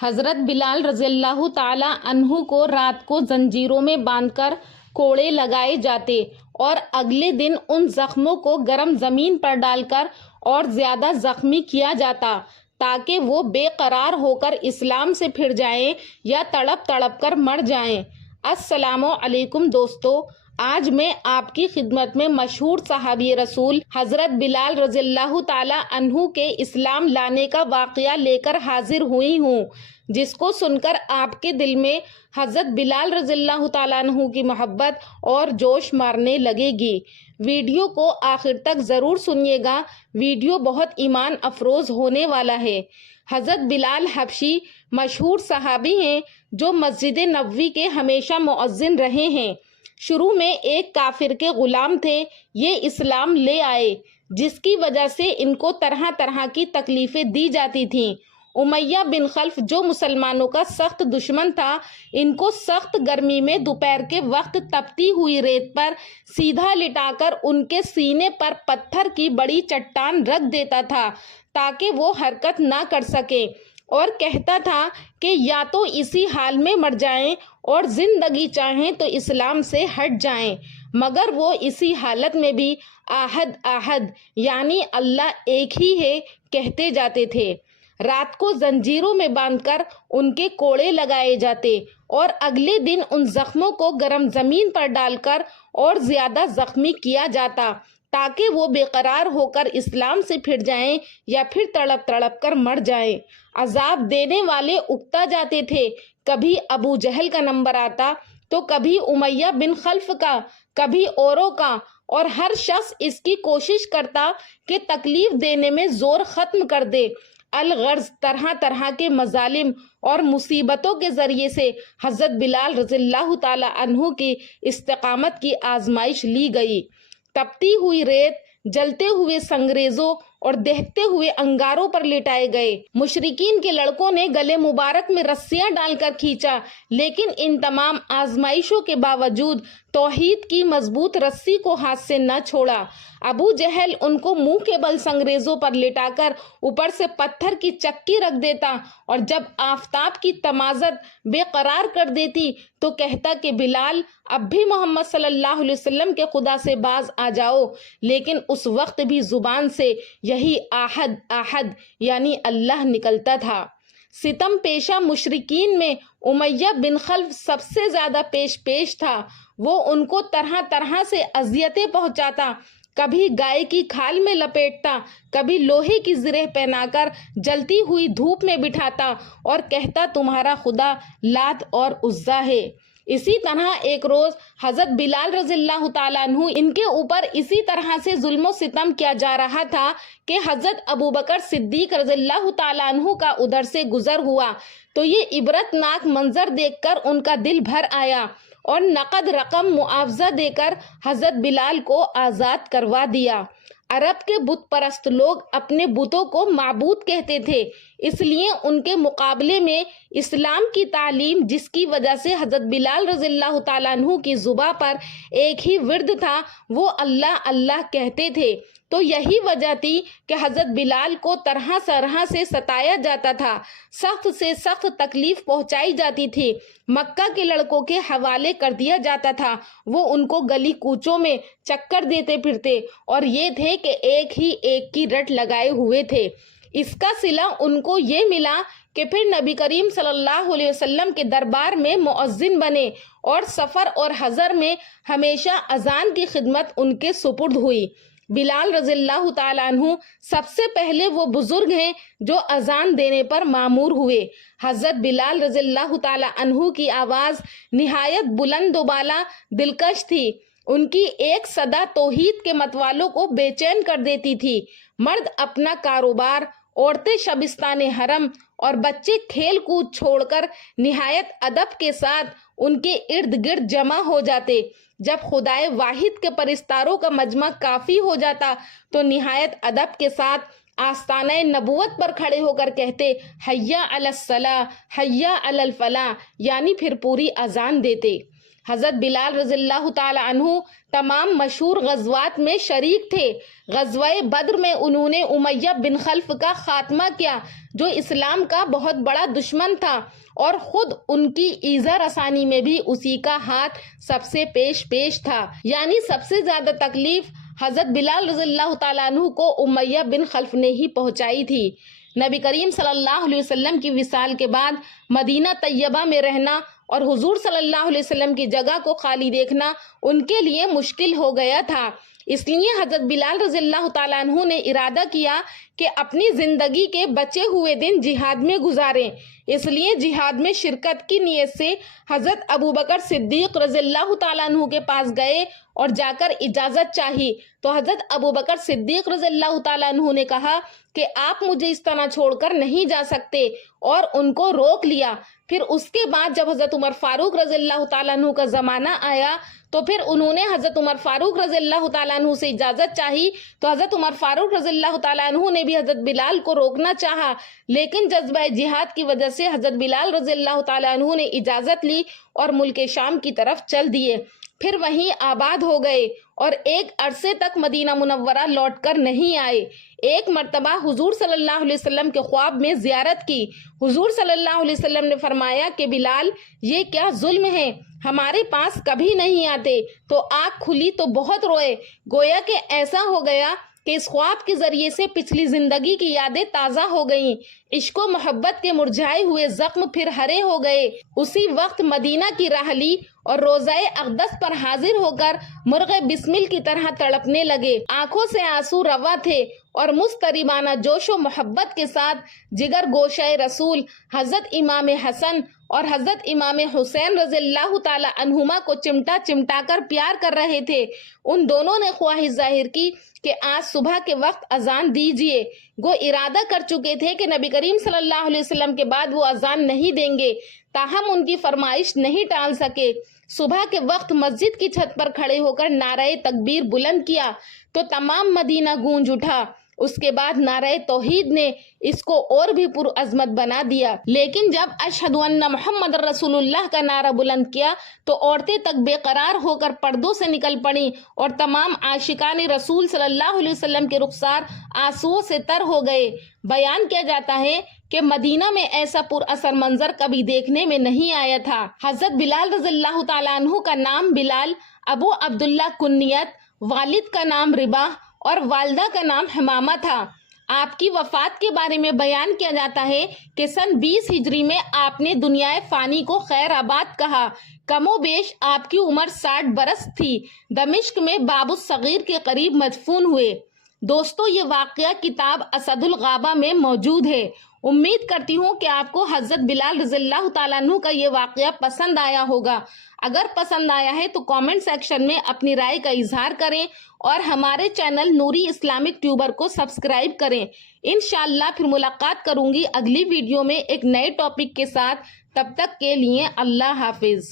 حضرت بلال رضی اللہ تعالیٰ عنہ کو رات کو زنجیروں میں باندھ کر کوڑے لگائے جاتے اور اگلے دن ان زخموں کو گرم زمین پر ڈال کر اور زیادہ زخمی کیا جاتا تاکہ وہ بے قرار ہو کر اسلام سے پھر جائیں یا تڑپ تڑپ کر مر جائیں۔ السلام علیکم دوستو، آج میں آپ کی خدمت میں مشہور صحابی رسول حضرت بلال رضی اللہ تعالیٰ عنہ کے اسلام لانے کا واقعہ لے کر حاضر ہوئی ہوں، جس کو سن کر آپ کے دل میں حضرت بلال رضی اللہ تعالیٰ عنہ کی محبت اور جوش مارنے لگے گی۔ ویڈیو کو آخر تک ضرور سنیے گا، ویڈیو بہت ایمان افروز ہونے والا ہے۔ حضرت بلال حبشی مشہور صحابی ہیں جو مسجد نبوی کے ہمیشہ مؤذن رہے ہیں۔ شروع میں ایک کافر کے غلام تھے، یہ اسلام لے آئے، جس کی وجہ سے ان کو طرح طرح کی تکلیفیں دی جاتی تھیں۔ امیہ بن خلف جو مسلمانوں کا سخت دشمن تھا، ان کو سخت گرمی میں دوپہر کے وقت تپتی ہوئی ریت پر سیدھا لٹا کر ان کے سینے پر پتھر کی بڑی چٹان رکھ دیتا تھا تاکہ وہ حرکت نہ کر سکے، اور کہتا تھا کہ یا تو اسی حال میں مر جائیں اور زندگی چاہیں تو اسلام سے ہٹ جائیں، مگر وہ اسی حالت میں بھی احد احد یعنی اللہ ایک ہی ہے کہتے جاتے تھے۔ رات کو زنجیروں میں باندھ کر ان کے کوڑے لگائے جاتے اور اگلے دن ان زخموں کو گرم زمین پر ڈال کر اور زیادہ زخمی کیا جاتا تاکہ وہ بے قرار ہو کر اسلام سے پھر جائیں یا پھر تڑپ تڑپ کر مر جائیں۔ عذاب دینے والے اکتا جاتے تھے، کبھی ابو جہل کا نمبر آتا تو کبھی امیہ بن خلف کا، کبھی اوروں کا، اور ہر شخص اس کی کوشش کرتا کہ تکلیف دینے میں زور ختم کر دے۔ الغرض طرح طرح کے مظالم اور مصیبتوں کے ذریعے سے حضرت بلال رضی اللہ تعالی عنہ کی استقامت کی آزمائش لی گئی۔ تپتی ہوئی ریت، جلتے ہوئے سنگریزوں اور دہتے ہوئے انگاروں پر لٹائے گئے۔ مشرکین کے لڑکوں نے گلے مبارک میں رسیاں ڈال کر کھینچا، لیکن ان تمام آزمائشوں کے باوجود توحید کی مضبوط رسی کو ہاتھ سے نہ چھوڑا۔ ابو جہل ان کو منہ کے بل سنگریزوں پر لٹا کر اوپر سے پتھر کی چکی رکھ دیتا، اور جب آفتاب کی تمازت بے قرار کر دیتی تو کہتا کہ بلال اب بھی محمد صلی اللہ علیہ وسلم کے خدا سے باز آ جاؤ، لیکن اس وقت بھی زبان سے یہی احد احد یعنی اللہ نکلتا تھا۔ ستم پیشہ مشرکین میں امیہ بن خلف سب سے زیادہ پیش تھا۔ وہ ان کو طرح طرح سے اذیتیں پہنچاتا، کبھی گائے کی کھال میں لپیٹتا، کبھی لوہے کی زرہ پہنا کر جلتی ہوئی دھوپ میں بٹھاتا اور کہتا تمہارا خدا لات اور عزا ہے۔ اسی طرح ایک روز حضرت بلال رضی اللہ تعالیٰ عنہ ان کے اوپر اسی طرح سے ظلم و ستم کیا جا رہا تھا کہ حضرت ابوبکر صدیق رضی اللہ تعالیٰ عنہ کا ادھر سے گزر ہوا تو یہ عبرت ناک منظر دیکھ کر ان کا دل بھر آیا اور نقد رقم معاوضہ دے کر حضرت بلال کو آزاد کروا دیا۔ عرب کے بت پرست لوگ اپنے بتوں کو معبود کہتے تھے، اس لیے ان کے مقابلے میں اسلام کی تعلیم، جس کی وجہ سے حضرت بلال رضی اللہ تعالیٰ عنہ کی زباں پر ایک ہی ورد تھا، وہ اللہ اللہ کہتے تھے۔ تو یہی وجہ تھی کہ حضرت بلال کو طرح طرح سے ستایا جاتا تھا، سخت سے سخت تکلیف پہنچائی جاتی تھی، مکہ کے لڑکوں کے حوالے کر دیا جاتا تھا، وہ ان کو گلی کوچوں میں چکر دیتے پھرتے، اور یہ تھے کہ ایک ہی ایک کی رٹ لگائے ہوئے تھے۔ اس کا صلہ ان کو یہ ملا کہ پھر نبی کریم صلی اللہ علیہ وسلم کے دربار میں مؤذن بنے، اور سفر اور حضر میں ہمیشہ اذان کی خدمت ان کے سپرد ہوئی۔ بلال رضی اللہ تعالیٰ عنہ سب سے پہلے وہ بزرگ ہیں جو اذان دینے پر مامور ہوئے۔ حضرت بلال رضی اللہ تعالیٰ عنہ کی آواز نہایت بلند و بالا دلکش تھی، ان کی ایک صدا توحید کے متوالوں کو بے چین کر دیتی تھی۔ مرد اپنا کاروبار، عورتیں شبستان حرم اور بچے کھیل کود چھوڑ کر نہایت ادب کے ساتھ ان کے ارد گرد جمع ہو جاتے۔ جب خدائے واحد کے پرستاروں کا مجمع کافی ہو جاتا تو نہایت ادب کے ساتھ آستانہ نبوت پر کھڑے ہو کر کہتے حیا علی الصلاح حیا علی الفلاح، یعنی پھر پوری اذان دیتے۔ حضرت بلال رضی اللہ تعالی عنہ تمام مشہور غزوات میں شریک تھے۔ غزوہ بدر میں انہوں نے امیہ بن خلف کا خاتمہ کیا جو اسلام کا بہت بڑا دشمن تھا، اور خود ان کی ایذا رسانی میں بھی اسی کا ہاتھ سب سے پیش تھا، یعنی سب سے زیادہ تکلیف حضرت بلال رضی اللہ تعالیٰ عنہ کو امیہ بن خلف نے ہی پہنچائی تھی۔ نبی کریم صلی اللہ علیہ وسلم کی وصال کے بعد مدینہ طیبہ میں رہنا اور حضور صلی اللہ علیہ وسلم کی جگہ کو خالی دیکھنا ان کے لیے مشکل ہو گیا تھا، اس لیے حضرت بلال رضی اللہ تعالیٰ عنہ نے ارادہ کیا کہ اپنی زندگی کے بچے ہوئے دن جہاد میں گزاریں۔ اس لیے جہاد میں شرکت کی نیت سے حضرت ابوبکر صدیق رضی اللہ تعالیٰ عنہ کے پاس گئے اور جا کر اجازت چاہی، تو حضرت ابوبکر صدیق رضی اللہ تعالیٰ عنہ نے کہا کہ آپ مجھے اس طرح چھوڑ کر نہیں جا سکتے، اور ان کو روک لیا۔ پھر اس کے بعد جب حضرت عمر فاروق رضی اللہ تعالیٰ عنہ کا زمانہ آیا تو پھر انہوں نے حضرت عمر فاروق رضی اللہ تعالیٰ عنہ سے اجازت چاہی، تو حضرت عمر فاروق رضی اللہ تعالیٰ عنہ نے بھی حضرت بلال کو روکنا چاہا، لیکن جذبہ جہاد کی وجہ سے حضرت بلال رضی اللہ تعالیٰ عنہ نے اجازت لی اور ملک شام کی طرف چل دیے، پھر وہیں آباد ہو گئے اور ایک عرصے تک مدینہ منورہ لوٹ کر نہیں آئے۔ ایک مرتبہ حضور صلی اللہ علیہ وسلم کے خواب میں زیارت کی۔ حضور صلی اللہ علیہ وسلم نے فرمایا کہ بلال، یہ کیا ظلم ہے، ہمارے پاس کبھی نہیں آتے، تو آنکھ کھلی تو بہت روئے، گویا کہ ایسا ہو گیا کہ اس خواب کے ذریعے سے پچھلی زندگی کی یادیں تازہ ہو گئیں، عشق و محبت کے مرجھائے ہوئے زخم پھر ہرے ہو گئے۔ اسی وقت مدینہ کی راہ لی اور روضہ اقدس پر حاضر ہو کر مرغ بسمل کی طرح تڑپنے لگے، آنکھوں سے آنسو روا تھے اور مضطربانہ جوش و محبت کے ساتھ جگر گوشہ رسول حضرت امام حسن اور حضرت امام حسین رضی اللہ تعالی عنہما کو چمٹا چمٹا کر پیار کر رہے تھے۔ ان دونوں نے خواہش ظاہر کی کہ آج صبح کے وقت اذان دیجیے۔ وہ ارادہ کر چکے تھے کہ نبی کریم صلی اللہ علیہ وسلم کے بعد وہ اذان نہیں دیں گے، تاہم ان کی فرمائش نہیں ٹال سکے۔ صبح کے وقت مسجد کی چھت پر کھڑے ہو کر نعرہ تکبیر بلند کیا تو تمام مدینہ گونج اٹھا۔ اس کے بعد نعرہ توحید نے اس کو اور بھی پرعظمت بنا دیا، لیکن جب اشہد ان محمد رسول اللہ کا نعرہ بلند کیا تو عورتیں تک بے قرار ہو کر پردوں سے نکل پڑیں اور تمام عاشقان رسول صلی اللہ علیہ وسلم کے رخسار آنسوؤں سے تر ہو گئے۔ بیان کیا جاتا ہے کہ مدینہ میں ایسا پر اثر منظر کبھی دیکھنے میں نہیں آیا تھا۔ حضرت بلال رضی اللہ تعالیٰ عنہ کا نام بلال، ابو عبداللہ کنیت، والد کا نام رباح اور والدہ کا نام حمامہ تھا۔ آپ کی وفات کے بارے میں بیان کیا جاتا ہے کہ سن 20 ہجری میں آپ نے دنیا فانی کو خیر آباد کہا۔ کم و بیش آپ کی عمر 60 برس تھی۔ دمشق میں باب الصغیر کے قریب مدفون ہوئے۔ دوستو، یہ واقعہ کتاب اسد الغابہ میں موجود ہے۔ امید کرتی ہوں کہ آپ کو حضرت بلال رضی اللہ تعالیٰ عنہ کا یہ واقعہ پسند آیا ہوگا۔ اگر پسند آیا ہے تو کامنٹ سیکشن میں اپنی رائے کا اظہار کریں اور ہمارے چینل نوری اسلامک ٹیوبر کو سبسکرائب کریں۔ انشاءاللہ پھر ملاقات کروں گی اگلی ویڈیو میں ایک نئے ٹاپک کے ساتھ۔ تب تک کے لیے اللہ حافظ۔